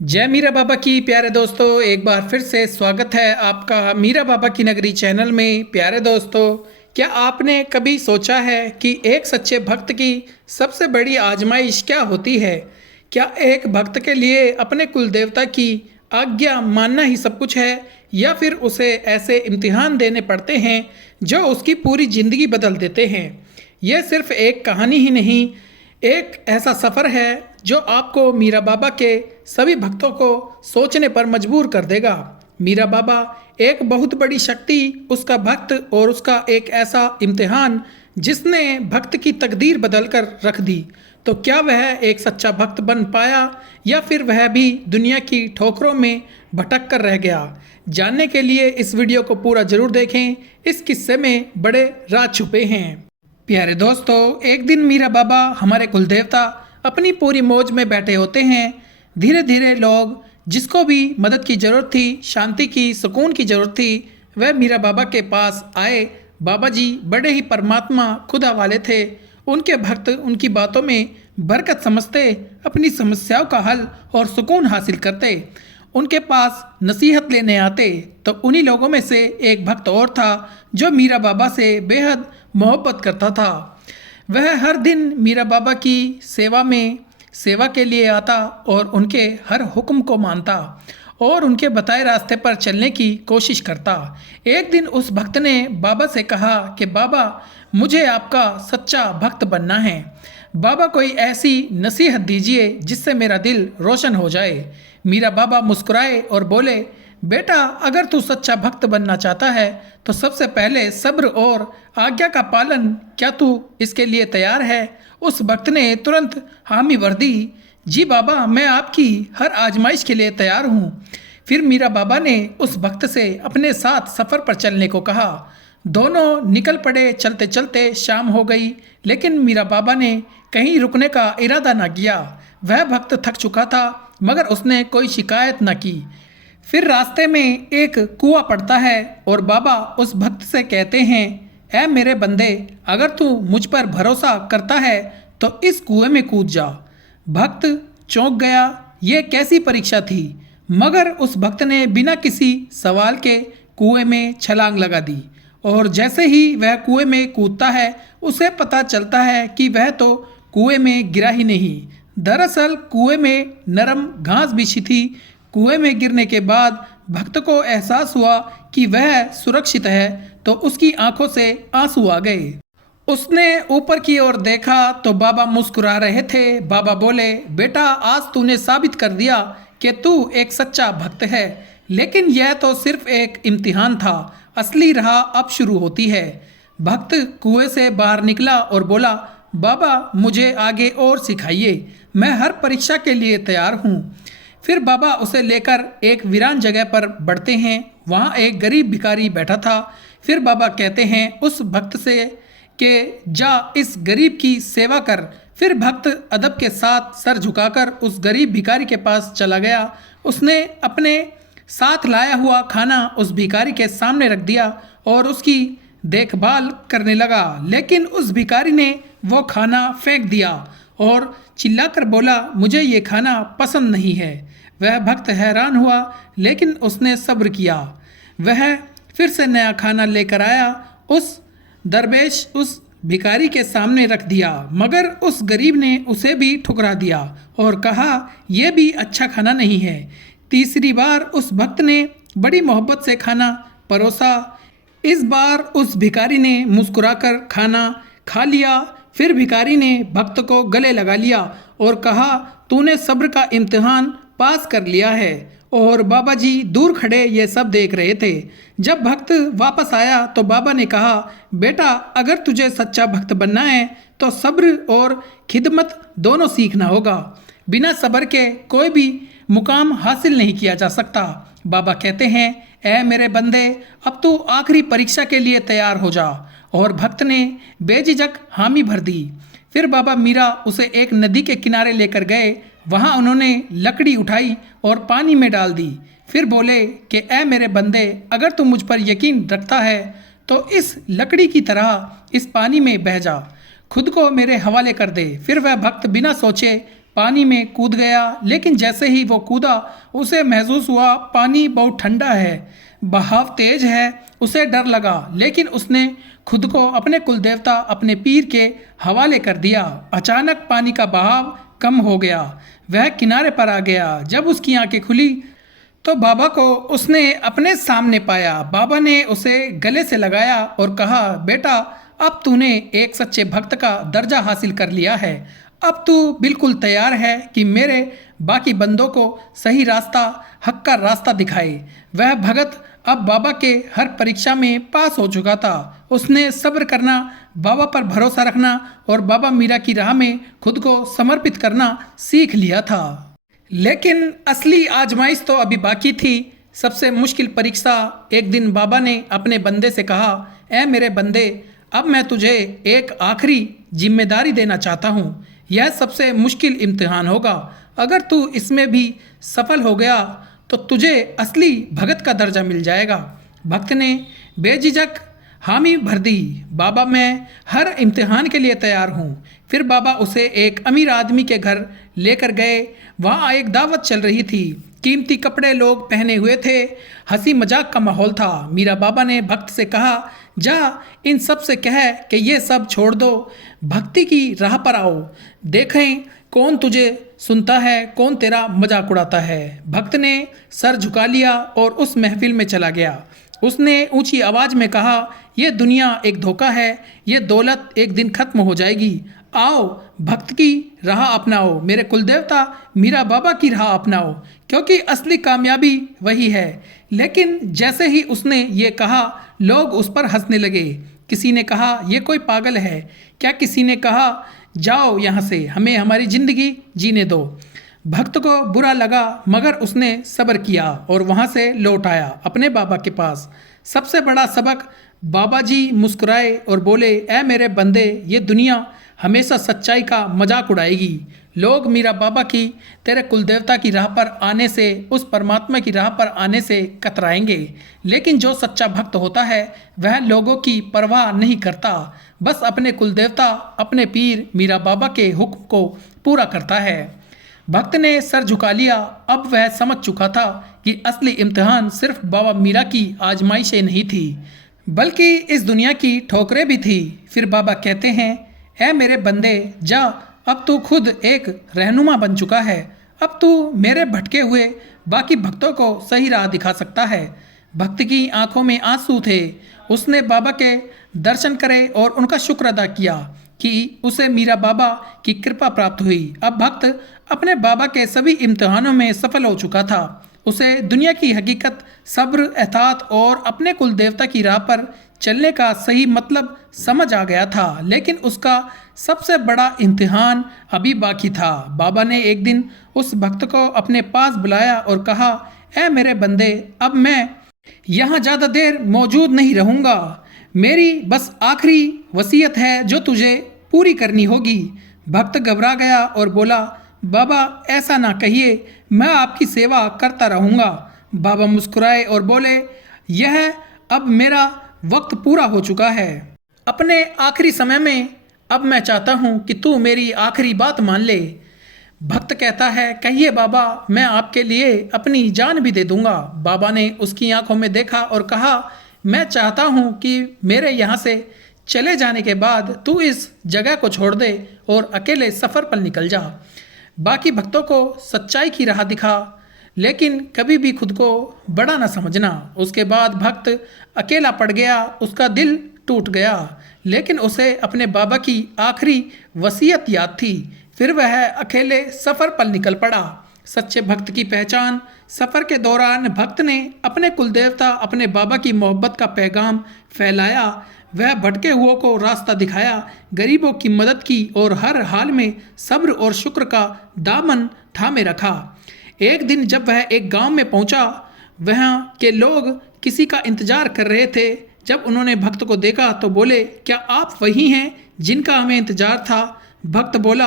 जय मीरा बाबा की प्यारे दोस्तों, एक बार फिर से स्वागत है आपका मीरा बाबा की नगरी चैनल में। प्यारे दोस्तों, क्या आपने कभी सोचा है कि एक सच्चे भक्त की सबसे बड़ी आजमाइश क्या होती है? क्या एक भक्त के लिए अपने कुल देवता की आज्ञा मानना ही सब कुछ है, या फिर उसे ऐसे इम्तिहान देने पड़ते हैं जो उसकी पूरी ज़िंदगी बदल देते हैं? यह सिर्फ एक कहानी ही नहीं, एक ऐसा सफ़र है जो आपको मीरा बाबा के सभी भक्तों को सोचने पर मजबूर कर देगा। मीरा बाबा एक बहुत बड़ी शक्ति, उसका भक्त और उसका एक ऐसा इम्तिहान जिसने भक्त की तकदीर बदल कर रख दी। तो क्या वह एक सच्चा भक्त बन पाया, या फिर वह भी दुनिया की ठोकरों में भटक कर रह गया? जानने के लिए इस वीडियो को पूरा जरूर देखें। इस किस्से में बड़े राज छुपे हैं। प्यारे दोस्तों, एक दिन मीरा बाबा हमारे कुलदेवता अपनी पूरी मौज में बैठे होते हैं। धीरे धीरे लोग जिसको भी मदद की ज़रूरत थी, शांति की, सुकून की ज़रूरत थी, वह मीरा बाबा के पास आए। बाबा जी बड़े ही परमात्मा खुदा वाले थे। उनके भक्त उनकी बातों में बरकत समझते, अपनी समस्याओं का हल और सुकून हासिल करते। उनके पास नसीहत लेने आते तो उन्हीं लोगों में से एक भक्त और था जो मीरा बाबा से बेहद मोहब्बत करता था। वह हर दिन मीरा बाबा की सेवा के लिए आता और उनके हर हुक्म को मानता और उनके बताए रास्ते पर चलने की कोशिश करता। एक दिन उस भक्त ने बाबा से कहा कि बाबा, मुझे आपका सच्चा भक्त बनना है। बाबा, कोई ऐसी नसीहत दीजिए जिससे मेरा दिल रोशन हो जाए। मीरा बाबा मुस्कुराए और बोले, बेटा, अगर तू सच्चा भक्त बनना चाहता है तो सबसे पहले सब्र और आज्ञा का पालन, क्या तू इसके लिए तैयार है? उस भक्त ने तुरंत हामी भर दी। जी बाबा, मैं आपकी हर आजमाइश के लिए तैयार हूँ। फिर मीरा बाबा ने उस भक्त से अपने साथ सफ़र पर चलने को कहा। दोनों निकल पड़े। चलते चलते शाम हो गई, लेकिन मीरा बाबा ने कहीं रुकने का इरादा न किया। वह भक्त थक चुका था, मगर उसने कोई शिकायत न की। फिर रास्ते में एक कुआं पड़ता है और बाबा उस भक्त से कहते हैं, ऐ मेरे बंदे, अगर तू मुझ पर भरोसा करता है तो इस कुएं में कूद जा। भक्त चौंक गया। ये कैसी परीक्षा थी? मगर उस भक्त ने बिना किसी सवाल के कुएं में छलांग लगा दी और जैसे ही वह कुएं में कूदता है, उसे पता चलता है कि वह तो कुएं में गिरा ही नहीं। दरअसल कुएं में नरम घास बिछी थी। कुएं में गिरने के बाद भक्त को एहसास हुआ कि वह सुरक्षित है, तो उसकी आंखों से आंसू आ गए। उसने ऊपर की ओर देखा तो बाबा मुस्कुरा रहे थे। बाबा बोले, बेटा, आज तूने साबित कर दिया कि तू एक सच्चा भक्त है। लेकिन यह तो सिर्फ एक इम्तिहान था, असली राह अब शुरू होती है। भक्त कुएं से बाहर निकला और बोला, बाबा, मुझे आगे और सिखाइए, मैं हर परीक्षा के लिए तैयार हूँ। फिर बाबा उसे लेकर एक वीरान जगह पर बढ़ते हैं। वहाँ एक गरीब भिखारी बैठा था। फिर बाबा कहते हैं उस भक्त से कि जा इस गरीब की सेवा कर। फिर भक्त अदब के साथ सर झुकाकर उस गरीब भिखारी के पास चला गया। उसने अपने साथ लाया हुआ खाना उस भिखारी के सामने रख दिया और उसकी देखभाल करने लगा। लेकिन उस भिखारी ने वो खाना फेंक दिया और चिल्लाकर बोला, मुझे ये खाना पसंद नहीं है। वह भक्त हैरान हुआ, लेकिन उसने सब्र किया। वह फिर से नया खाना लेकर आया। उस दरवेश उस भिखारी के सामने रख दिया, मगर उस गरीब ने उसे भी ठुकरा दिया और कहा, यह भी अच्छा खाना नहीं है। तीसरी बार उस भक्त ने बड़ी मोहब्बत से खाना परोसा। इस बार उस भिखारी ने मुस्कुराकर खाना खा लिया। फिर भिखारी ने भक्त को गले लगा लिया और कहा, तूने सब्र का इम्तिहान पास कर लिया है। और बाबा जी दूर खड़े ये सब देख रहे थे। जब भक्त वापस आया तो बाबा ने कहा, बेटा, अगर तुझे सच्चा भक्त बनना है तो सब्र और खिदमत दोनों सीखना होगा। बिना सब्र के कोई भी मुकाम हासिल नहीं किया जा सकता। बाबा कहते हैं, ऐ मेरे बंदे, अब तू आखिरी परीक्षा के लिए तैयार हो जा। और भक्त ने बेझिझक हामी भर दी। फिर बाबा मीरा उसे एक नदी के किनारे लेकर गए। वहाँ उन्होंने लकड़ी उठाई और पानी में डाल दी। फिर बोले कि ऐ मेरे बंदे, अगर तू मुझ पर यकीन रखता है तो इस लकड़ी की तरह इस पानी में बह जा, खुद को मेरे हवाले कर दे। फिर वह भक्त बिना सोचे पानी में कूद गया, लेकिन जैसे ही वो कूदा उसे महसूस हुआ पानी बहुत ठंडा है, बहाव तेज है। उसे डर लगा, लेकिन उसने खुद को अपने कुलदेवता, अपने पीर के हवाले कर दिया। अचानक पानी का बहाव कम हो गया, वह किनारे पर आ गया। जब उसकी आंखें खुली तो बाबा को उसने अपने सामने पाया। बाबा ने उसे गले से लगाया और कहा, बेटा, अब तूने एक सच्चे भक्त का दर्जा हासिल कर लिया है। अब तू बिल्कुल तैयार है कि मेरे बाकी बंदों को सही रास्ता, हक का रास्ता दिखाए। वह भगत अब बाबा के हर परीक्षा में पास हो चुका था। उसने सब्र करना, बाबा पर भरोसा रखना और बाबा मीरा की राह में खुद को समर्पित करना सीख लिया था। लेकिन असली आजमाइश तो अभी बाकी थी। सबसे मुश्किल परीक्षा। एक दिन बाबा ने अपने बंदे से कहा, ऐ मेरे बंदे, अब मैं तुझे एक आखिरी जिम्मेदारी देना चाहता हूँ। यह सबसे मुश्किल इम्तिहान होगा। अगर तू इसमें भी सफल हो गया तो तुझे असली भगत का दर्जा मिल जाएगा। भक्त ने बेझिझक हामी भर दी। बाबा, मैं हर इम्तिहान के लिए तैयार हूँ। फिर बाबा उसे एक अमीर आदमी के घर लेकर गए। वहाँ एक दावत चल रही थी। कीमती कपड़े लोग पहने हुए थे। हंसी मजाक का माहौल था। मीरा बाबा ने भक्त से कहा, जा इन सब से कह कि ये सब छोड़ दो, भक्ति की राह पर आओ। देखें कौन तुझे सुनता है, कौन तेरा मजाक उड़ाता है। भक्त ने सर झुका लिया और उस महफिल में चला गया। उसने ऊंची आवाज में कहा, यह दुनिया एक धोखा है, यह दौलत एक दिन खत्म हो जाएगी। आओ भक्त की राह अपनाओ, मेरे कुलदेवता मीरा बाबा की राह अपनाओ, क्योंकि असली कामयाबी वही है। लेकिन जैसे ही उसने ये कहा, लोग उस पर हंसने लगे। किसी ने कहा, यह कोई पागल है क्या? किसी ने कहा, जाओ यहाँ से, हमें हमारी जिंदगी जीने दो। भक्त को बुरा लगा, मगर उसने सब्र किया और वहाँ से लौट आया अपने बाबा के पास। सबसे बड़ा सबक, बाबा जी मुस्कुराए और बोले, ऐ मेरे बंदे, ये दुनिया हमेशा सच्चाई का मजाक उड़ाएगी। लोग मीरा बाबा की, तेरे कुलदेवता की राह पर आने से, उस परमात्मा की राह पर आने से कतराएंगे। लेकिन जो सच्चा भक्त होता है वह लोगों की परवाह नहीं करता, बस अपने कुलदेवता, अपने पीर मीरा बाबा के हुक्म को पूरा करता है। भक्त ने सर झुका लिया। अब वह समझ चुका था कि असली इम्तिहान सिर्फ बाबा मीरा की आजमाइशें नहीं थी, बल्कि इस दुनिया की ठोकरें भी थी। फिर बाबा कहते हैं, ऐ मेरे बंदे, जा, अब तू खुद एक रहनुमा बन चुका है। अब तू मेरे भटके हुए बाकी भक्तों को सही राह दिखा सकता है। भक्त की आंखों में आंसू थे। उसने बाबा के दर्शन करे और उनका शुक्र अदा किया कि उसे मीरा बाबा की कृपा प्राप्त हुई। अब भक्त अपने बाबा के सभी इम्तिहानों में सफल हो चुका था। उसे दुनिया की हकीकत, सब्र, एहतियात और अपने कुल देवता की राह पर चलने का सही मतलब समझ आ गया था। लेकिन उसका सबसे बड़ा इम्तिहान अभी बाकी था। बाबा ने एक दिन उस भक्त को अपने पास बुलाया और कहा, ऐ मेरे बंदे, अब मैं यहाँ ज़्यादा देर मौजूद नहीं रहूँगा। मेरी बस आखिरी वसीयत है जो तुझे पूरी करनी होगी। भक्त घबरा गया और बोला, बाबा ऐसा ना कहिए, मैं आपकी सेवा करता रहूँगा। बाबा मुस्कुराए और बोले, यह अब मेरा वक्त पूरा हो चुका है। अपने आखिरी समय में अब मैं चाहता हूँ कि तू मेरी आखिरी बात मान ले। भक्त कहता है, कहिए बाबा, मैं आपके लिए अपनी जान भी दे दूंगा। बाबा ने उसकी आंखों में देखा और कहा, मैं चाहता हूँ कि मेरे यहाँ से चले जाने के बाद तू इस जगह को छोड़ दे और अकेले सफ़र पर निकल जा। बाकी भक्तों को सच्चाई की राह दिखा, लेकिन कभी भी खुद को बड़ा न समझना। उसके बाद भक्त अकेला पड़ गया। उसका दिल टूट गया, लेकिन उसे अपने बाबा की आखिरी वसीयत याद थी। फिर वह अकेले सफ़र पर निकल पड़ा। सच्चे भक्त की पहचान। सफ़र के दौरान भक्त ने अपने कुलदेवता, अपने बाबा की मोहब्बत का पैगाम फैलाया। वह भटके हुओं को रास्ता दिखाया, गरीबों की मदद की और हर हाल में सब्र और शुक्र का दामन थामे रखा। एक दिन जब वह एक गांव में पहुंचा, वहाँ के लोग किसी का इंतजार कर रहे थे। जब उन्होंने भक्त को देखा तो बोले, क्या आप वही हैं जिनका हमें इंतजार था? भक्त बोला,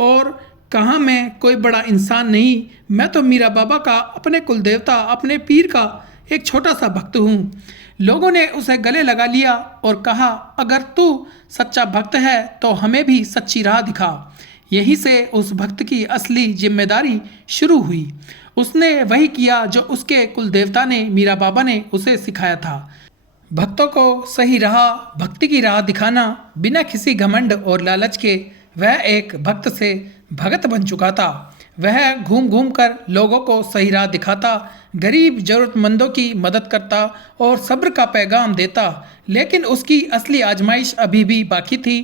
और कहाँ, मैं कोई बड़ा इंसान नहीं, मैं तो मीरा बाबा का, अपने कुलदेवता, अपने पीर का एक छोटा सा भक्त हूँ। लोगों ने उसे गले लगा लिया और कहा, अगर तू सच्चा भक्त है तो हमें भी सच्ची राह दिखा। यहीं से उस भक्त की असली जिम्मेदारी शुरू हुई। उसने वही किया जो उसके कुलदेवता ने, मीरा बाबा ने उसे सिखाया था। भक्तों को सही राह, भक्ति की राह दिखाना बिना किसी घमंड और लालच के। वह एक भक्त से भगत बन चुका था। वह घूम घूम कर लोगों को सही राह दिखाता, गरीब जरूरतमंदों की मदद करता और सब्र का पैगाम देता। लेकिन उसकी असली आजमाइश अभी भी बाकी थी।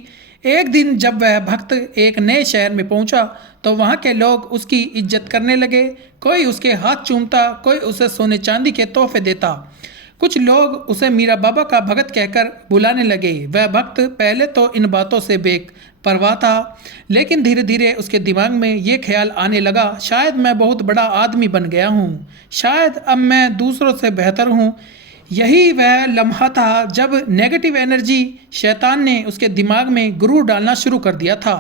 एक दिन जब वह भक्त एक नए शहर में पहुंचा तो वहां के लोग उसकी इज्जत करने लगे। कोई उसके हाथ चूमता, कोई उसे सोने चांदी के तोहफे देता। कुछ लोग उसे मीरा बाबा का भगत कहकर बुलाने लगे। वह भक्त पहले तो इन बातों से बेपरवाह था, लेकिन धीरे धीरे उसके दिमाग में ये ख्याल आने लगा, शायद मैं बहुत बड़ा आदमी बन गया हूँ, शायद अब मैं दूसरों से बेहतर हूँ। यही वह लम्हा था जब नेगेटिव एनर्जी शैतान ने उसके दिमाग में गुरूर डालना शुरू कर दिया था।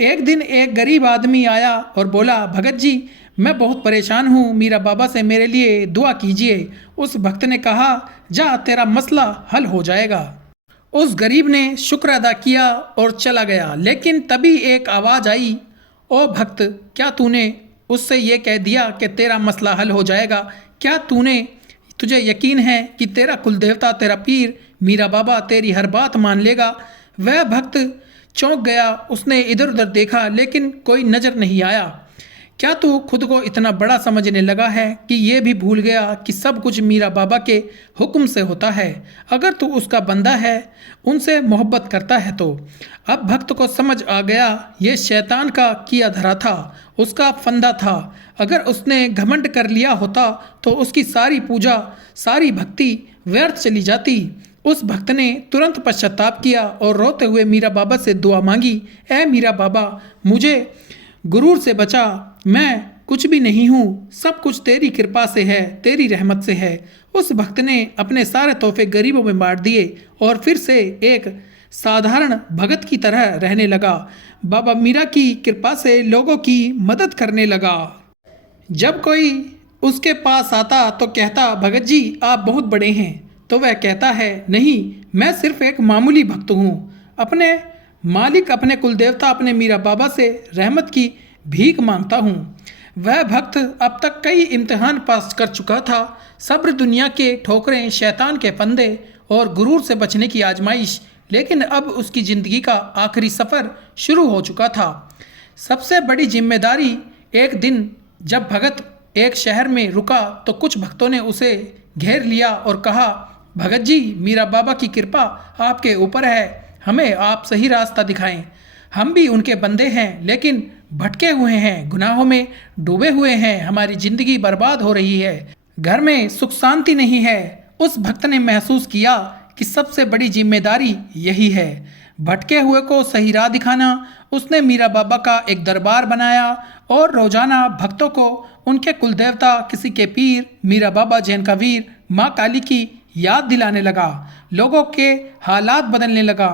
एक दिन एक गरीब आदमी आया और बोला, भगत जी, मैं बहुत परेशान हूँ, मीरा बाबा से मेरे लिए दुआ कीजिए। उस भक्त ने कहा, जा, तेरा मसला हल हो जाएगा। उस गरीब ने शुक्र अदा किया और चला गया। लेकिन तभी एक आवाज़ आई, ओ भक्त, क्या तूने उससे ये कह दिया कि तेरा मसला हल हो जाएगा? क्या तुझे यकीन है कि तेरा कुलदेवता, तेरा पीर मीरा बाबा तेरी हर बात मान लेगा? वह भक्त चौंक गया। उसने इधर उधर देखा लेकिन कोई नज़र नहीं आया। क्या तू खुद को इतना बड़ा समझने लगा है कि ये भी भूल गया कि सब कुछ मीरा बाबा के हुक्म से होता है? अगर तू उसका बंदा है, उनसे मोहब्बत करता है तो। अब भक्त को समझ आ गया, ये शैतान का किया धरा था, उसका फंदा था। अगर उसने घमंड कर लिया होता तो उसकी सारी पूजा, सारी भक्ति व्यर्थ चली जाती। उस भक्त ने तुरंत पश्चाताप किया और रोते हुए मीरा बाबा से दुआ मांगी, ऐ मीरा बाबा, मुझे गुरूर से बचा। मैं कुछ भी नहीं हूँ, सब कुछ तेरी कृपा से है, तेरी रहमत से है। उस भक्त ने अपने सारे तोहफे गरीबों में बांट दिए और फिर से एक साधारण भगत की तरह रहने लगा। बाबा मीरा की कृपा से लोगों की मदद करने लगा। जब कोई उसके पास आता तो कहता, भगत जी, आप बहुत बड़े हैं। तो वह कहता है, नहीं, मैं सिर्फ एक मामूली भक्त हूँ। अपने मालिक, अपने कुलदेवता, अपने मीरा बाबा से रहमत की भीख मांगता हूँ। वह भक्त अब तक कई इम्तिहान पास कर चुका था। सब्र, दुनिया के ठोकरें, शैतान के फंदे और गुरूर से बचने की आजमाइश। लेकिन अब उसकी ज़िंदगी का आखिरी सफ़र शुरू हो चुका था। सबसे बड़ी जिम्मेदारी। एक दिन जब भगत एक शहर में रुका तो कुछ भक्तों ने उसे घेर लिया और कहा, भगत जी, मीरा बाबा की कृपा आपके ऊपर है, हमें आप सही रास्ता दिखाएं। हम भी उनके बंदे हैं, लेकिन भटके हुए हैं, गुनाहों में डूबे हुए हैं, हमारी ज़िंदगी बर्बाद हो रही है, घर में सुख शांति नहीं है। उस भक्त ने महसूस किया कि सबसे बड़ी जिम्मेदारी यही है, भटके हुए को सही राह दिखाना। उसने मीरा बाबा का एक दरबार बनाया और रोजाना भक्तों को उनके कुलदेवता, किसी के पीर, मीरा बाबा जैन का वीर, माँ काली की याद दिलाने लगा। लोगों के हालात बदलने लगा।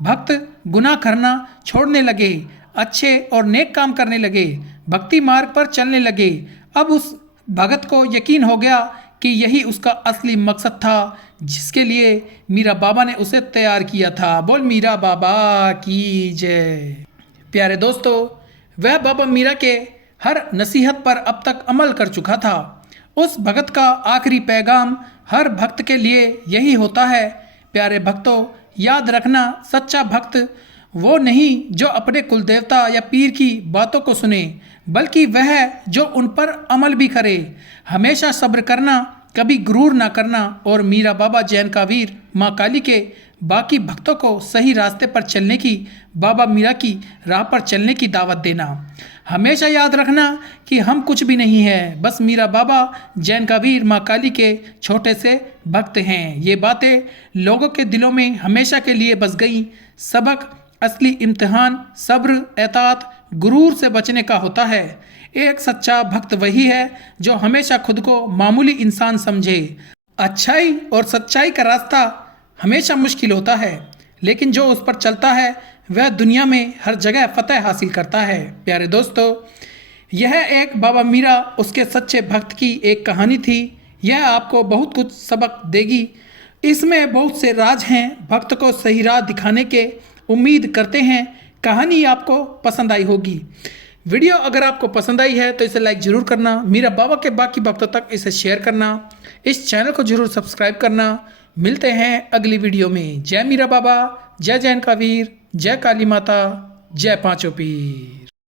भक्त गुनाह करना छोड़ने लगे, अच्छे और नेक काम करने लगे, भक्ति मार्ग पर चलने लगे। अब उस भगत को यकीन हो गया कि यही उसका असली मकसद था, जिसके लिए मीरा बाबा ने उसे तैयार किया था। बोल मीरा बाबा की जय। प्यारे दोस्तों, वह बाबा मीरा के हर नसीहत पर अब तक अमल कर चुका था। उस भगत का आखिरी पैगाम हर भक्त के लिए यही होता है। प्यारे भक्तों, याद रखना, सच्चा भक्त वो नहीं जो अपने कुलदेवता या पीर की बातों को सुने, बल्कि वह जो उन पर अमल भी करे। हमेशा सब्र करना, कभी गुरूर ना करना और मीरा बाबा जैन का वीर, माँ काली के बाकी भक्तों को सही रास्ते पर चलने की, बाबा मीरा की राह पर चलने की दावत देना। हमेशा याद रखना कि हम कुछ भी नहीं है, बस मीरा बाबा जैन का वीर, माँ काली के छोटे से भक्त हैं। ये बातें लोगों के दिलों में हमेशा के लिए बस गई। सबक, असली इम्तिहान सब्र, एतात, गुरूर से बचने का होता है। एक सच्चा भक्त वही है जो हमेशा खुद को मामूली इंसान समझे। अच्छाई और सच्चाई का रास्ता हमेशा मुश्किल होता है, लेकिन जो उस पर चलता है वह दुनिया में हर जगह फतह हासिल करता है। प्यारे दोस्तों, यह एक बाबा मीरा, उसके सच्चे भक्त की एक कहानी थी। यह आपको बहुत कुछ सबक देगी। इसमें बहुत से राज हैं। भक्त को सही राह दिखाने के उम्मीद करते हैं कहानी आपको पसंद आई होगी। वीडियो अगर आपको पसंद आई है तो इसे लाइक ज़रूर करना, मीरा बाबा के बाकी भक्तों तक इसे शेयर करना, इस चैनल को ज़रूर सब्सक्राइब करना। मिलते हैं अगली वीडियो में। जय मीरा बाबा, जय जैन का वीर, जय काली माता, जय पांचों पीर।